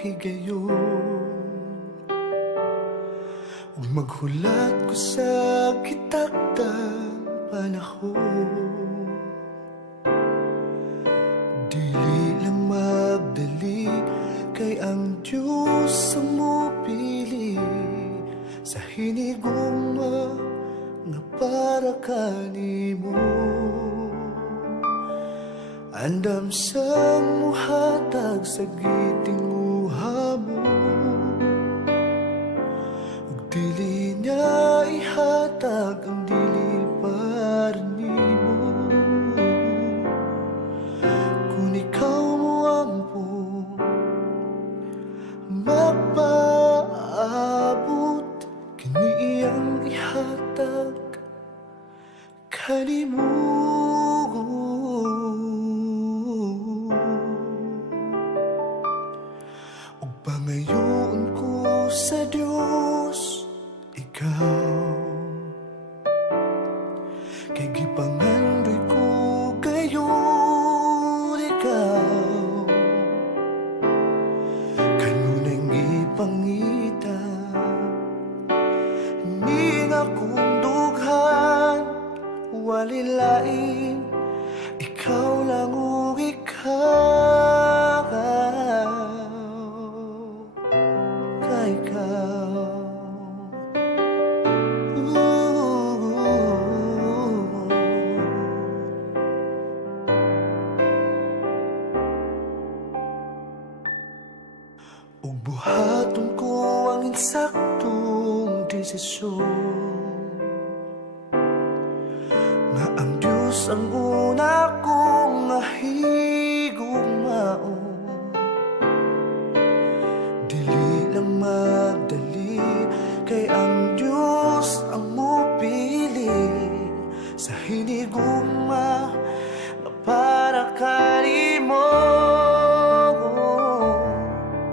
higayon. Ug maghulat ko sa kitakdang panahon. Dili lang magdali, kay ang Diyos ang mupili sa hinigugma nga para kanimo. Andam sa muhatag sa gitinguha mo, ug dili niya ihatag ang dili para nimo. Kung ikaw mo ampo mapaabot, kini iyang ihatag kanimo. Ug pangayoon ko sa Dios ikaw, kay gipangandoy ko gayon ikaw. Kanunay ipangita ni nga kung dughan, walilain ikaw lang o ikaw, kay ikaw. Ug buhaton ko ang insaktong desisyon, nga ang Diyos ang una kong higugmaon. Dili lang magdali, kay ang Diyos ang mupili sa hinigugma nga para kanimo.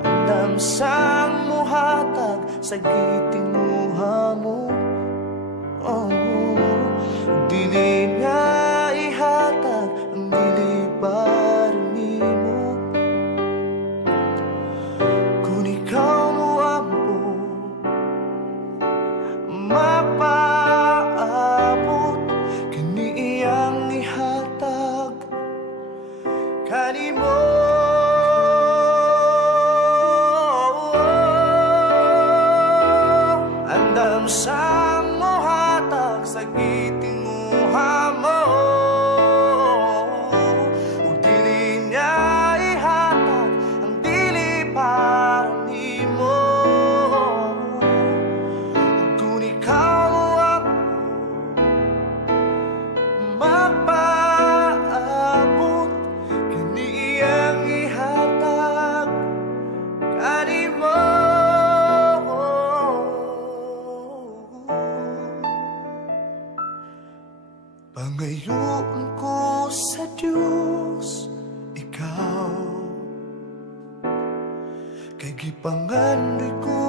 Andam sang muhatag sa gitinguha mo, dili niya ihatag ang dili para nimo. Kung ikaw mo ampo mapaabot, kini iyang ihatag kanimo. Andam sang mohatag sa gitinguha mo, ug dili niya ihatag ang dili para nimo. Kung ikaw ang mapaabot, kini iyang ihatag kanimo. Pangayoon ko sa Diyos ikaw, kay gipangandoy ko